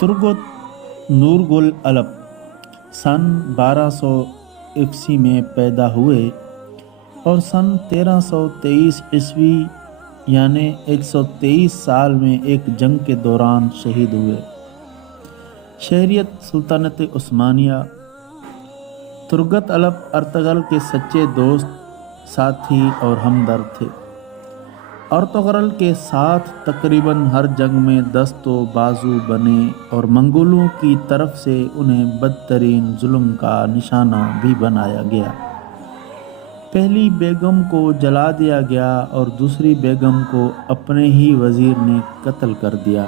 turgut نور گل علب سن 1200 میں پیدا ہوئے اور سن 1323 عیسوی یعنی 123 سال میں ایک جنگ کے دوران شہید ہوئے۔ شہریت سلطنت عثمانیہ۔ ترگت علب ارتغل کے سچے دوست، ساتھی اور ہمدرد تھے۔ ارتغل کے ساتھ تقریباً ہر جنگ میں دست و بازو بنے اور منگولوں کی طرف سے انہیں بدترین ظلم کا نشانہ بھی بنایا گیا۔ پہلی بیگم کو جلا دیا گیا اور دوسری بیگم کو اپنے ہی وزیر نے قتل کر دیا۔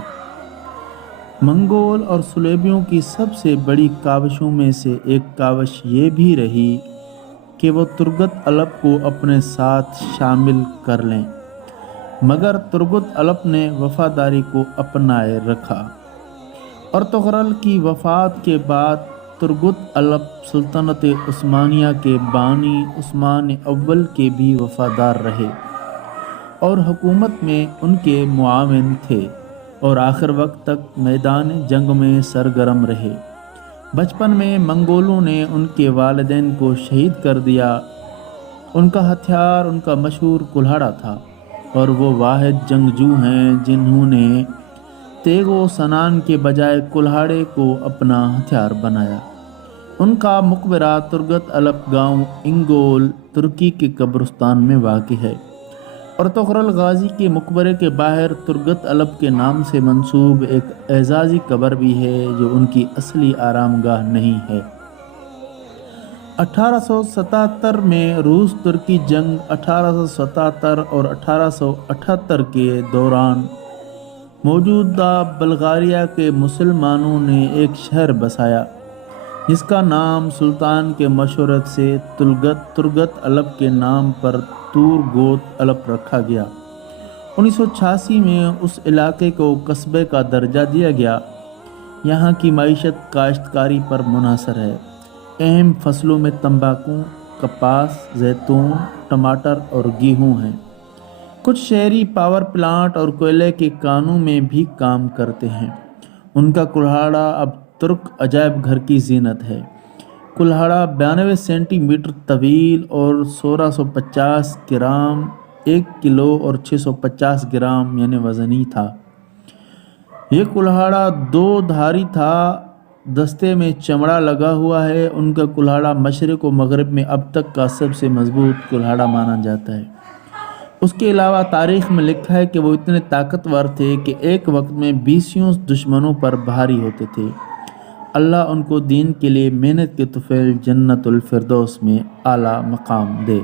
منگول اور صلیبیوں کی سب سے بڑی کاوشوں میں سے ایک کاوش یہ بھی رہی کہ وہ ترگت علب کو اپنے ساتھ شامل کر لیں، مگر ترگت علب نے وفاداری کو اپنائے رکھا۔ ارتغرل کی وفات کے بعد ترگت علب سلطنت عثمانیہ کے بانی عثمان اول کے بھی وفادار رہے اور حکومت میں ان کے معاون تھے اور آخر وقت تک میدان جنگ میں سرگرم رہے۔ بچپن میں منگولوں نے ان کے والدین کو شہید کر دیا۔ ان کا ہتھیار ان کا مشہور کلہاڑا تھا اور وہ واحد جنگجو ہیں جنہوں نے تیغ و سنان کے بجائے کلہاڑے کو اپنا ہتھیار بنایا۔ ان کا مقبرہ ترگت علب گاؤں انگول ترکی کے قبرستان میں واقع ہے۔ ارتغرل غازی کے مقبرے کے باہر ترگت علب کے نام سے منسوب ایک اعزازی قبر بھی ہے جو ان کی اصلی آرام گاہ نہیں ہے۔ 1877 میں روس ترکی جنگ 1877 اور 1878 کے دوران موجودہ بلغاریہ کے مسلمانوں نے ایک شہر بسایا جس کا نام سلطان کے مشورت سے ترگت علب کے نام پر تورگوت علب رکھا گیا۔ 1986 میں اس علاقے کو قصبے کا درجہ دیا گیا۔ یہاں کی معیشت کاشتکاری پر منحصر ہے۔ اہم فصلوں میں تمباکو، کپاس، زیتون، ٹماٹر اور گیہوں ہیں۔ کچھ شہری پاور پلانٹ اور کوئلے کے کانوں میں بھی کام کرتے ہیں۔ ان کا کلہاڑا اب ترک عجائب گھر کی زینت ہے۔ کلہاڑا 92 سینٹی میٹر طویل اور 1650 گرام 1 کلو اور 650 گرام یعنی وزنی تھا۔ یہ کلہاڑا 2 دھاری تھا، دستے میں چمڑا لگا ہوا ہے۔ ان کا کلہاڑا مشرق و مغرب میں اب تک کا سب سے مضبوط کلہاڑا مانا جاتا ہے۔ اس کے علاوہ تاریخ میں لکھا ہے کہ وہ اتنے طاقتور تھے کہ ایک وقت میں 20 دشمنوں پر بھاری ہوتے تھے۔ اللہ ان کو دین کے لیے محنت کے طفیل جنت الفردوس میں اعلیٰ مقام دے۔